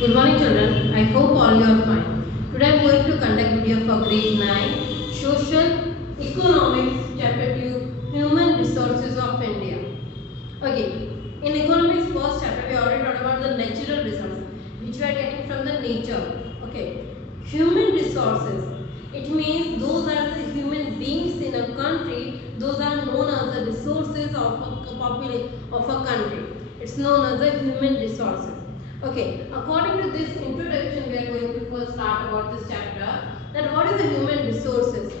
Good morning children, I hope all you are fine. Today I am going to conduct video for grade 9 Social Economics chapter 2 Human Resources of India. Okay, in economics first chapter we already talked about the natural resources which we are getting from the nature. Okay, human resources, it means those are the human beings in a country, those are known as the resources of a country. It's known as the human resources. Okay, according to this introduction, we are going to first start about this chapter. That what is the human resources?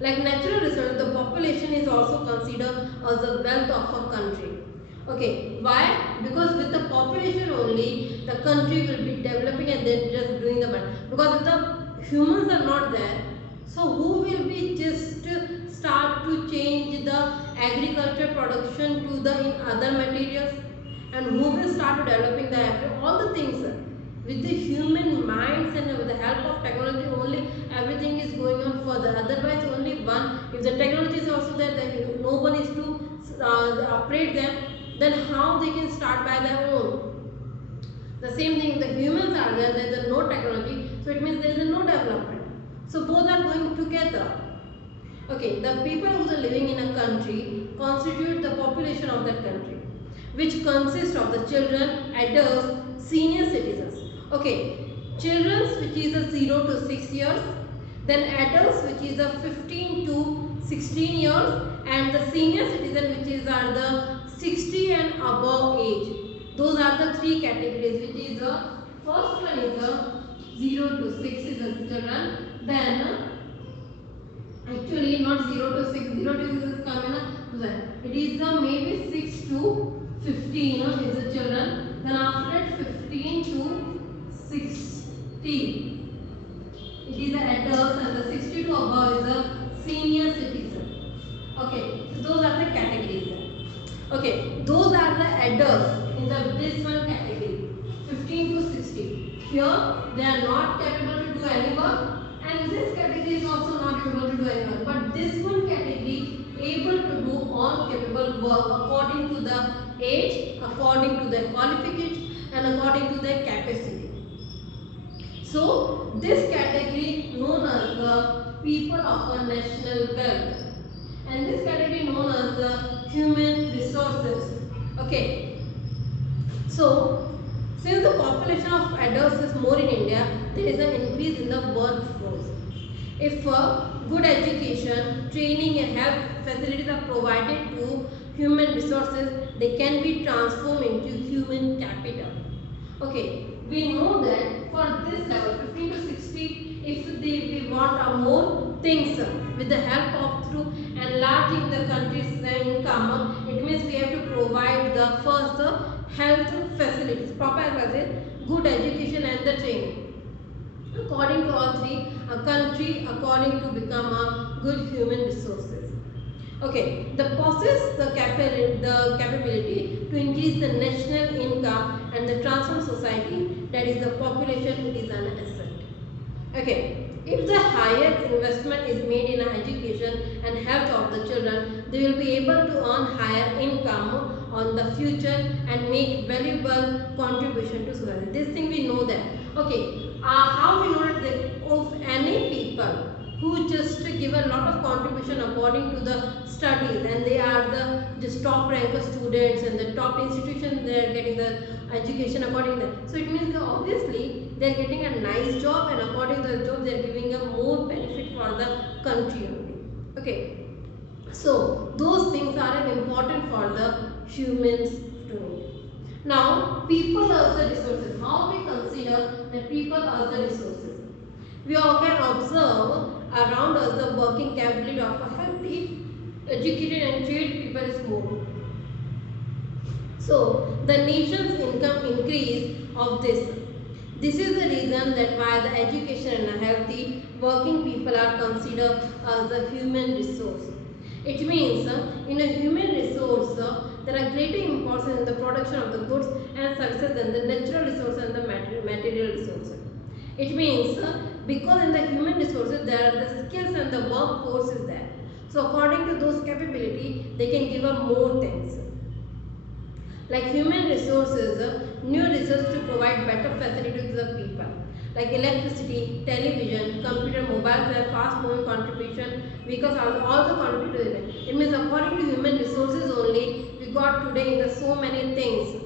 Like natural resources, the population is also considered as the wealth of a country. Okay, why? Because with the population only, the country will be developing and then just doing the work. Because if the humans are not there, so who will be just start to change the agriculture production to the in other materials, and who will start developing the all the things with the human minds and with the help of technology only everything is going on further. Otherwise only one, if the technology is also there, then no one is to operate them, then how they can start by their own. The same thing, the humans are there, there is no technology, so it means there is no development, so both are going together. Okay, the people who are living in a country constitute the population of that country, which consists of the children, adults, senior citizens. Okay, children which is a 0 to 6 years, then adults which is a 15 to 16 years, and the senior citizen which is are the 60 and above age. Those are the three categories, which is the first one is the 0 to 6 is the children, then actually not 0 to 6, 0 to 6 is coming up, it is the maybe 6 to 15 is the children, then after that 15 to 60 it is the adults, and the 60 to above is the senior citizen. Okay, so those are the categories. Okay, those are the adults in the this one category, 15 to 60. Here they are not capable to do any work, and this category is also not able to do any work. But this one category able to do all capable work according to the age, according to their qualification, and according to their capacity. So this category known as the people of a national wealth, and this category known as the human resources. Okay, so since the population of adults is more in India, there is an increase in the workforce. If good education, training and health facilities are provided to human resources, they can be transformed into human capital. Okay, we know that for this level 15 to 60, if we want more things with the help of through enlarging the country's income, it means we have to provide the first health facilities, proper facilities, good education and the training. According to all three, a country according to become a good human resources. Okay, the possess the capability to increase the national income and the transform society, that is the population is an asset. Okay, if the higher investment is made in education and health of the children, they will be able to earn higher income on the future and make valuable contribution to society. This thing we know that. Okay, how we know that of any people who just give a lot of contribution according to the studies, and they are the just top rank of students and the top institutions, they are getting the education according to that. So it means that obviously they are getting a nice job, and according to the job they are giving a more benefit for the country only. Okay, so those things are important for the humans to know. Now people are the resources. How we consider that people are the resources? We all can observe around us the working capability of a healthy, educated and trained people is more. So the nation's income increase of this. This is the reason that why the education and healthy working people are considered as a human resource. It means in a human resource there are greater importance in the production of the goods and services than the natural resource and the material resources. It means because in the human resources there are the skills and the workforce is there. So according to those capability they can give up more things. Like human resources, new research to provide better facility to the people, like electricity, television, computer, mobile, fast moving contribution, because all the contribute to it. It means according to human resources only, we got today in the so many things.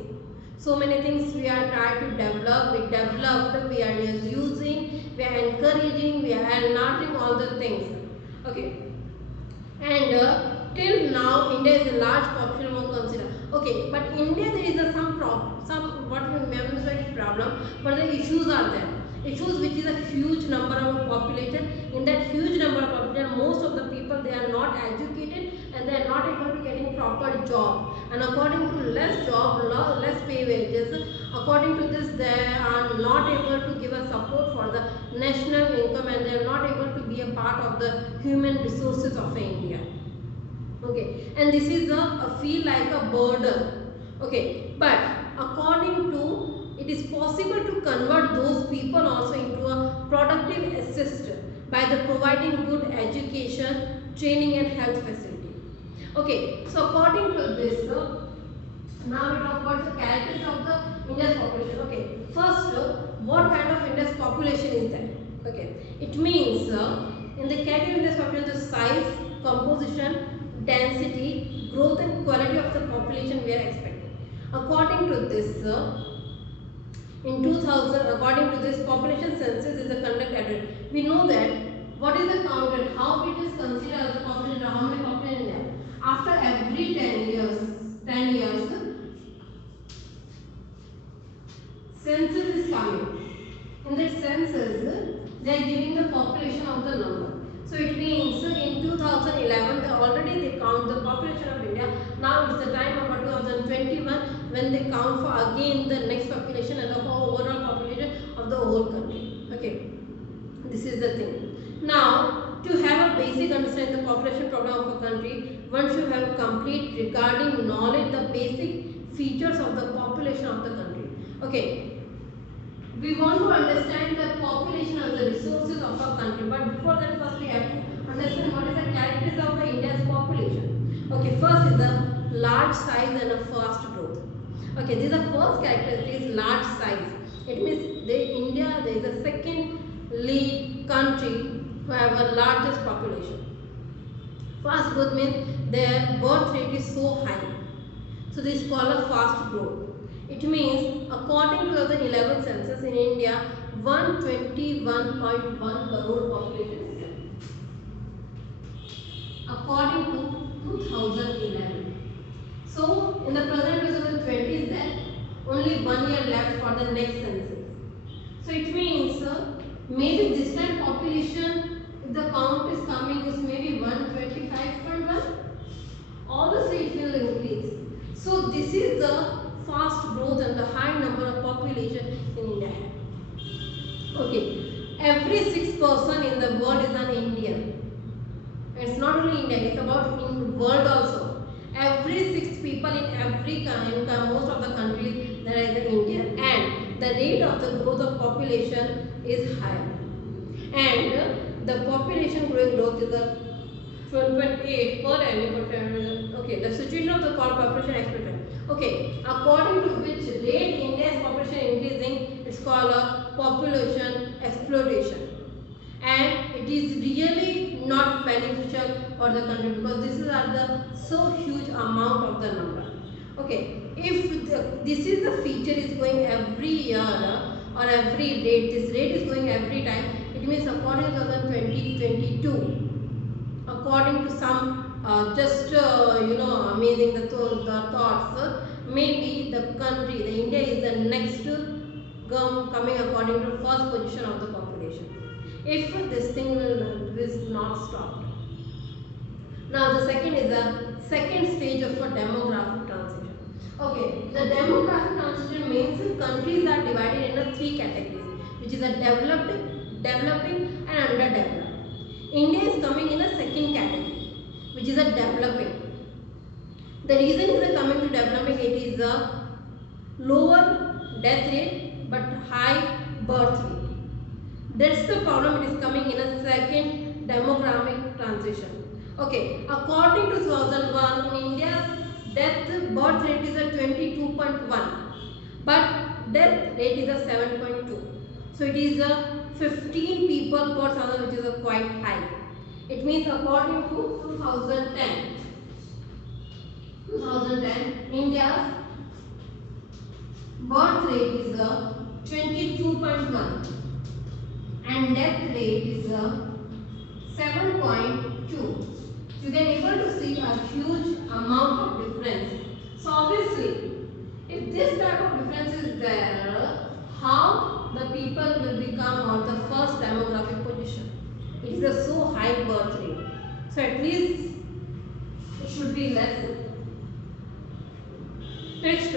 So many things we are trying to develop, we developed, we are using, we are encouraging, we are enlarging all the things. Okay. And till now India is a large population of consider. Okay, but India there is some problem, some what we remember problem, but the issues are there. Issues which is a huge number of population. In that huge number of population, most of the people they are not educated and they are not able to getting proper job. And according to less job, less pay wages, according to this they are not able to give a support for the national income and they are not able to be a part of the human resources of India. Okay, and this is a feel like a burden. Okay, but according to it is possible to convert those people also into a productive assist by the providing good education, training and health facility. Okay, so according to this, now we talk about the characters of the India's population. Okay, first, what kind of India's population is that? Okay, it means in the category of India's population, the size, composition, density, growth and quality of the population we are expecting. According to this, in 2000, according to this population census is a conducted. We know that what is the count and how it is considered as a population, how many population there. After every 10 years, census is coming. In that census, they are giving the population of the number. So it means in 2011 they count the population of India. Now it's the time of 2021 when they count for again the next population and the overall population of the whole country. Okay, this is the thing. Now to have a basic understanding of the population problem of a country, one should have complete regarding knowledge the basic features of the population of the country. Okay. We want to understand the population and the resources of our country, but before that first we have to understand what is the characteristics of the India's population. Okay, first is the large size and a fast growth. Okay, this is the first characteristic is large size. It means India there is the second lead country who have a largest population. Fast growth means their birth rate is so high. So this is called a fast growth. It means according to the 2011 census in India, 121.1 crore population is there. According to 2011. So in the present 2020 is there only 1 year left for the next census. So it means maybe this time population, if the count is coming is maybe 125.1, obviously it will increase. So this is the fast growth and the high number of population in India. Okay, every 6th person in the world is an Indian. It's not only India, it's about in the world also. Every 6th people in every country, most of the countries there is an Indian, and the rate of the growth of population is higher. And the population growth is a 12.8 per annum. Okay, the situation of the population expectation. Okay, according to which rate India's population increasing, it's called a population exploitation, and it is really not beneficial for the country because this is the so huge amount of the number. Okay, if this is the feature is going every year or every rate, this rate is going every time. It means according to 2022. According to some amazing the thoughts, maybe the country, the India is the next coming according to first position of the population. If this thing is not stopped. Now the second is the second stage of a demographic transition. Okay, the demographic transition means countries are divided into 3 categories, which is a developing and underdeveloped. India is coming in a second category, which is a developing. The reason is coming to developing, it is a lower death rate but high birth rate. That's the problem. It is coming in a second demographic transition. Okay, according to 2001, in India, birth rate is at 22%, 22.1, but death rate is a 7.2. So it is a 15 people per thousand, which is a quite high. It means according to 2010, India's birth rate is a 22.1 and death rate is a 7.2. You can able to see a huge amount of difference. So obviously, if this type of difference is there, how the people will become on the first demographic position? It is a so high birth rate. So at least it should be less. Next,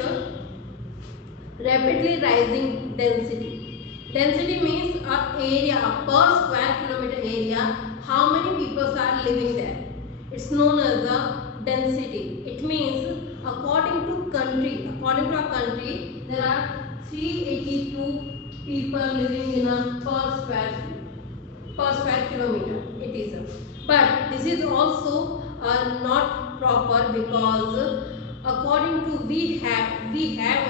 rapidly rising density. Density means a area, a per square kilometer area, how many people are living there. It's known as the density. It means according to our country, there are 382 people living in a per square kilometer. It is, but this is also not proper, because according to we have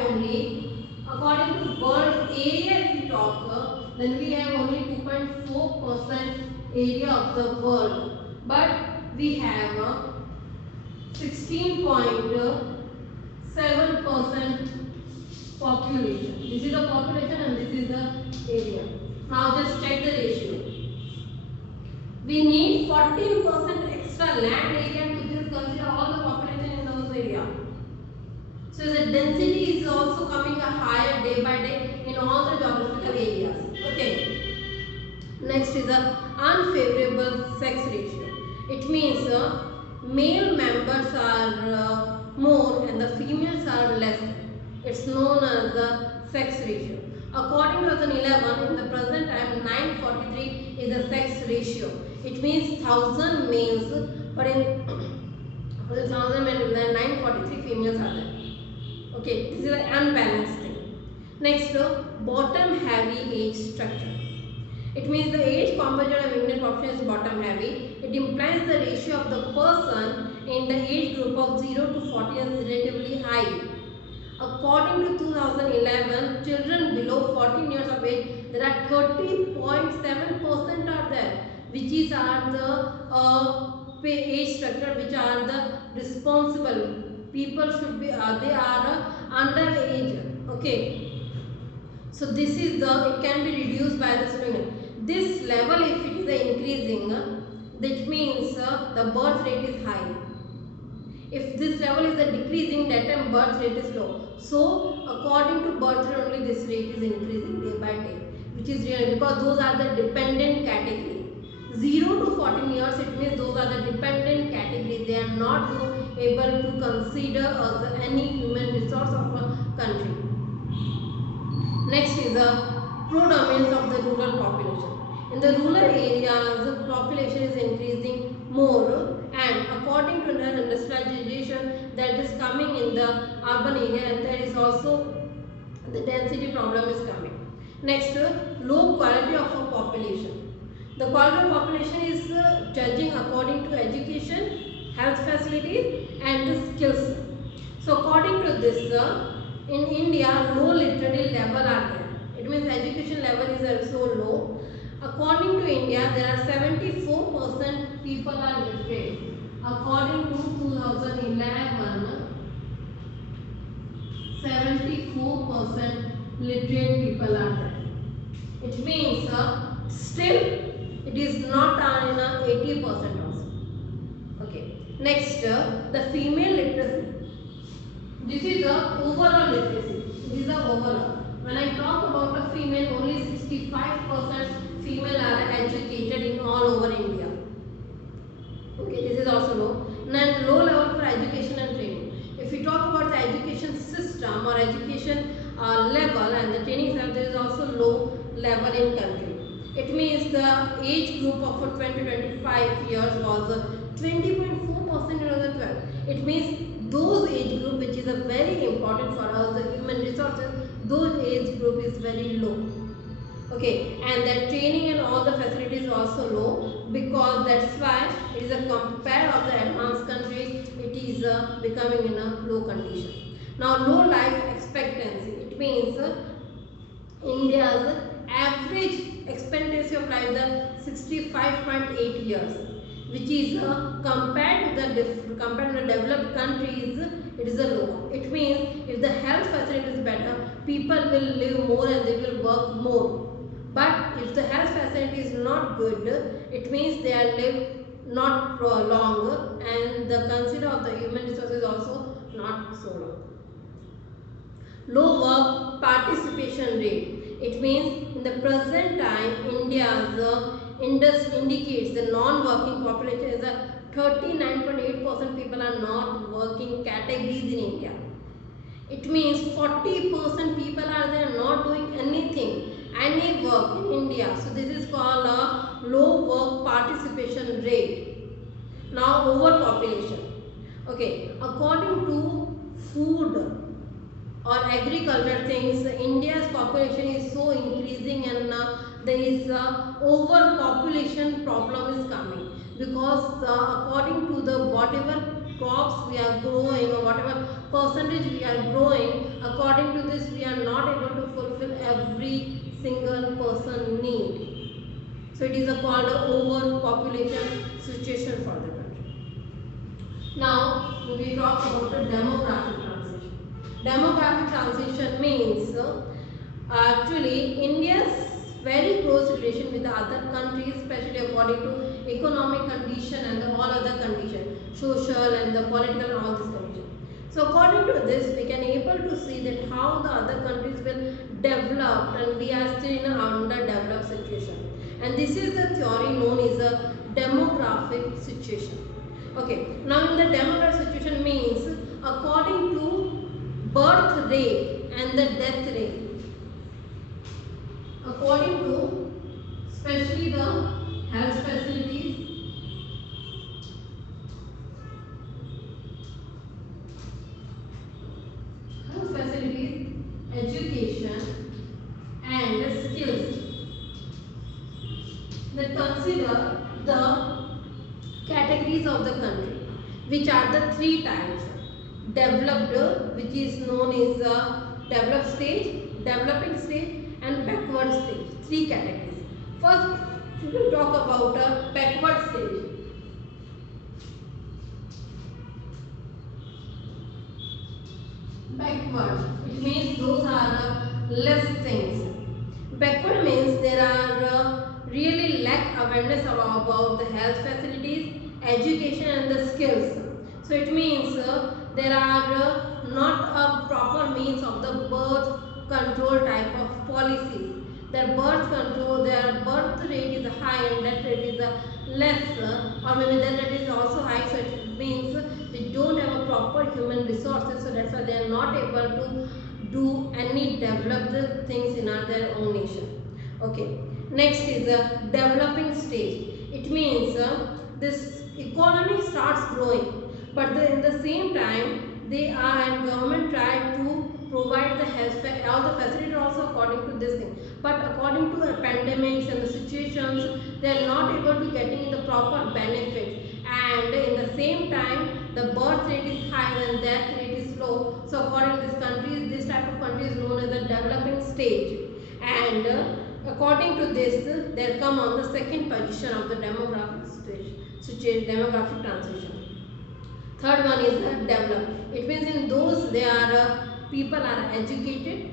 only, according to world area if we talk, then we have only 2.4% area of the world, but we have 16.7% population. This is the population and this is the area. Now just check the ratio. We need 14% extra land area to just consider all the population in those areas. So the density is also coming higher day by day in all the geographical areas. Okay. Next is the unfavorable sex ratio. It means male members are more and the females are less. It's known as the sex ratio. According to 2011, in the present time, 943 is the sex ratio. It means 1000 males, but in for the 1000 men, 943 females are there. Okay, this is an unbalanced thing. Next, bottom heavy age structure. It means the age composition of Indian population is bottom heavy. It implies the ratio of the person in the age group of 0 to 40 is relatively high. According to 2011, children below 14 years of age, there are 30.7% are there, which is the age structure, which are the responsible people should be, they are under age. Okay. So this is the, it can be reduced by the student. This level, if it is increasing, that means the birth rate is high. If this level is decreasing, that time birth rate is low. So according to birth rate only this rate is increasing day by day, which is real, because those are the dependent category. 0 to 14 years, it means those are the dependent category. They are not able to consider as any human resource of a country. Next is the predominance of the rural population. In the rural areas, the population is increasing more, and according to the industrialization that is coming in the urban area, and there is also the density problem is coming. Next, low quality of a population. The quality of population is judging according to education, health facilities and the skills. So according to this, in India, low literacy level are there. It means education level is also low. According to India, there are 74% people are literate. According to 2011, 74% literate people are there. It means still it is not in 80% also. Okay. Next, the female literacy. This is the overall literacy. This is the overall. When I talk about the female, only 65% female are educated in all over India. Okay, this is also low. Then low level for education and training. If we talk about the education system or education level and the training level, there is also low level in country. It means the age group of 20-25 years was 20.4% in 2012. It means those age group, which is a very important for us, the human resources, those age group is very low. Okay, and the training and all the facilities also low, because that's why it is a compare of the advanced countries, it is becoming in a low condition. Now low life India's average expectancy of life is 65.8 years, which is compared to the developed countries, it is a low. It means if the health facility is better, people will live more and they will work more. But if the health facility is not good, it means they are live not long, and the consider of the human resources also not so long. Low work participation rate. It means in the present time, India's Indus indicates the non-working population is a 39.8% people are not working categories in India. It means 40% people are there not doing anything, any work in India. So this is called a low work participation rate. Now overpopulation. Okay, according to food or agriculture things, India's population is so increasing, and there is overpopulation problem is coming, because according to the whatever crops we are growing or whatever percentage we are growing, according to this we are not able to fulfill every single person need. So it is a called overpopulation situation for the country. Now we talk about the demographic transition. Demographic transition means actually India's very close relation with the other countries, especially according to economic condition and all other conditions, social and the political and all these conditions. So according to this, we can able to see that how the other countries will develop, and we are still in an underdeveloped situation. And this is the theory known as a demographic situation. Okay, now in the demographic situation means according to birth rate and the death rate, according to especially the health facilities, education and skills, that consider the categories of the country, which are the three types: developed, which is known as developed stage, developing stage and backward stage. Three categories. First, we will talk about a backward stage. Backward, it means those are less things. Backward means there are really lack awareness about the health facilities, education and the skills. So it means there are not a proper means of the birth control type of policies. Their birth control, their birth rate is high and death rate is less, or maybe death rate is also high. So it means we don't have a proper human resources. So that's why they are not able to do any developed things in their own nation. Okay. Next is the developing stage. It means this economy starts growing, but in the same time they are, and government try to provide the health, all the facilities also according to this thing, but according to the pandemics and the situations, they are not able to getting the proper benefits, and in the same time the birth rate is high and death rate is low. So according to this countries, this type of country is known as the developing stage, and according to this they come on the second position of the demographic stage, demographic transition. Third one is developed. It means in those they are people are educated,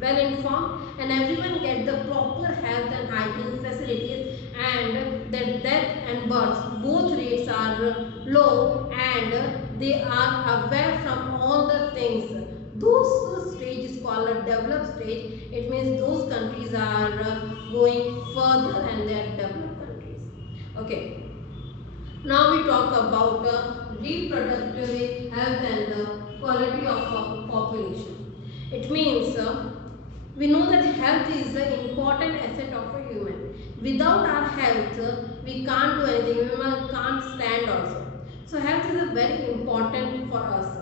well informed, and everyone get the proper health and hygiene facilities, and the death and birth both rates are low, and they are aware from all the things. Those stage is called a developed stage. It means those countries are going further and they are developed countries. Okay. Now we talk about reproductive health and quality of population. It means we know that health is an important asset of a human. Without our health, we can't do anything. We can't stand also. So health is a very important for us,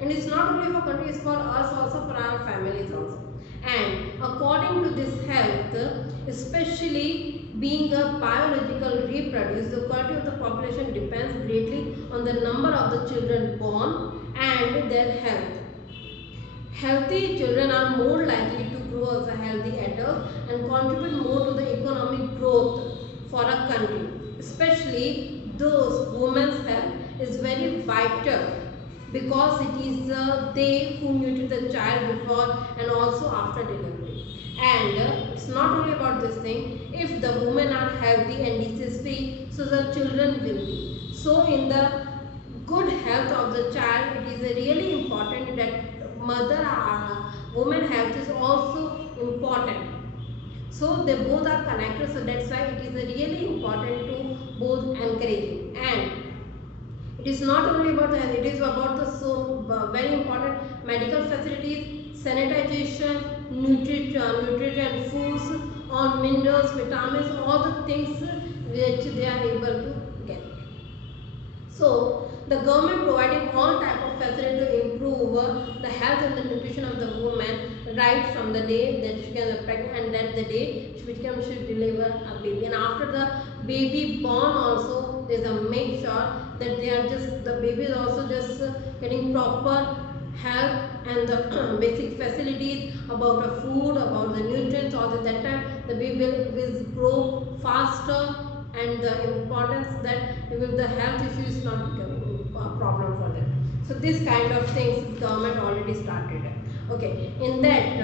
and it's not only for countries, for us also, for our families also. And according to this health, especially being a biological reproduce, the quality of the population depends greatly on the number of the children born and their health. Healthy children are more likely to grow towards a healthy adult and contribute more to the economic growth for a country. Especially those women's health is very vital because it is they who nurture the child before and also after delivery. And it's not only about this thing. If the women are healthy and disease free, so the children will be. So in the good health of the child, it is really important that mother woman health is also important. So they both are connected. So that's why it is really important to both encouraging. And it is not only about the health, it is about the very important medical facilities, sanitization, nutrition foods, on minerals, vitamins, all the things which they are able to get. So the government providing all type of facility to improve the health and the nutrition of the woman right from the day that she gets pregnant and that the day she deliver a baby. And after the baby born also, there's a make sure that they are just the baby is also just getting proper health and the basic facilities about the food, about the nutrients. All at that time the baby will grow faster, and the importance that the health issue is not becoming a problem for them. So this kind of things government already started. Okay, in that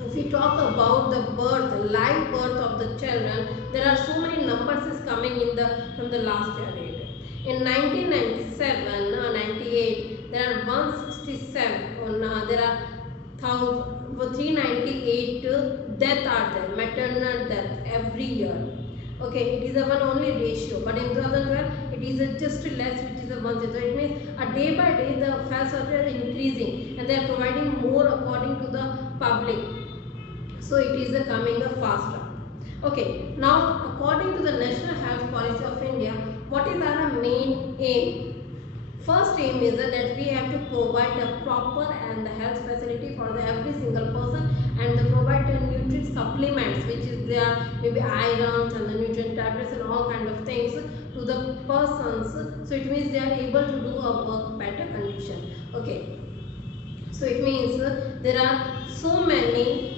if we talk about the birth, live birth of the children, there are so many numbers is coming in the from the last year. In 1997 or 98, there are 167. There are 398 death are there, maternal death every year. Okay, it is a one only ratio, but in 2012 it is just less, which is a 1. So it means a day by day the falls are increasing and they are providing more according to the public. So it is coming faster. Okay, now according to the National Health Policy of India, what is our main aim? First aim is that we have to provide a proper and the health facility for the every single person, and the provide the nutrient supplements, which is there maybe irons and the nutrient tablets and all kind of things to the persons. So it means they are able to do a work better condition. Okay, so it means there are so many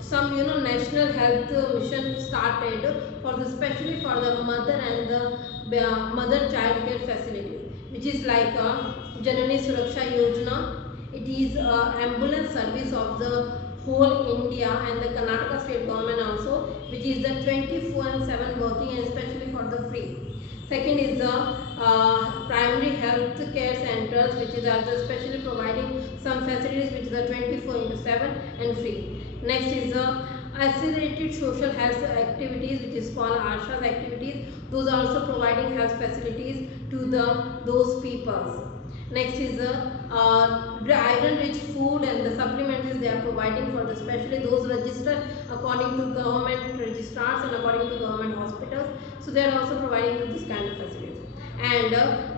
some national health mission started for the especially for the mother and the mother child care facility, which is like Janani Suraksha Yojana. It is ambulance service of the whole India and the Karnataka state government also, which is the 24/7 working and especially for the free. Second is the primary health care centers, which is also especially providing some facilities which is the 24/7 and free. Next is the accelerated social health activities, which is called ASHA's activities. Those are also providing health facilities to those peoples. Next is the iron rich food and the supplements they are providing for the especially those registered according to government registrars and according to government hospitals. So they are also providing this kind of facilities. And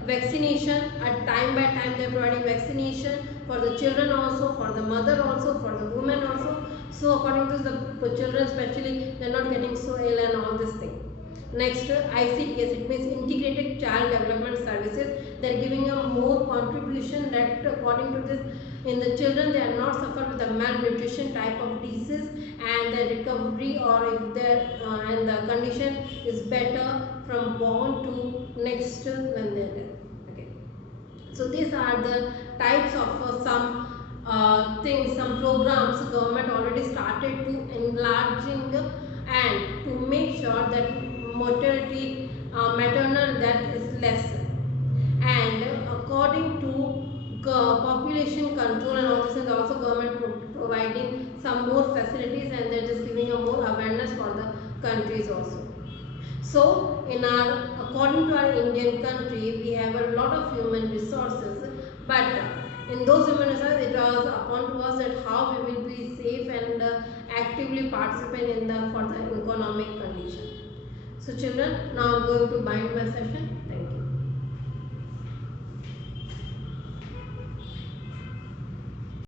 vaccination, at time by time they are providing vaccination for the children also, for the mother also, for the women also. So according to the children especially, they are not getting so ill and all this thing. Next, ICDS, it means Integrated Child Development Services. They are giving a more contribution that according to this, in the children they are not suffered with a malnutrition type of disease, and the recovery or if their and the condition is better from born to next when they are dead. Okay. So these are the types of some things, some programs government already started to enlarging and to make sure that mortality, maternal death is less. And according to population control and all this is also government providing some more facilities, and they're just giving a more awareness for the countries also. So in our according to our Indian country, we have a lot of human resources, but in those human resources it was upon to us that how we will be safe and actively participate in the for the economic condition. So children, now I'm going to bind my session. Thank you.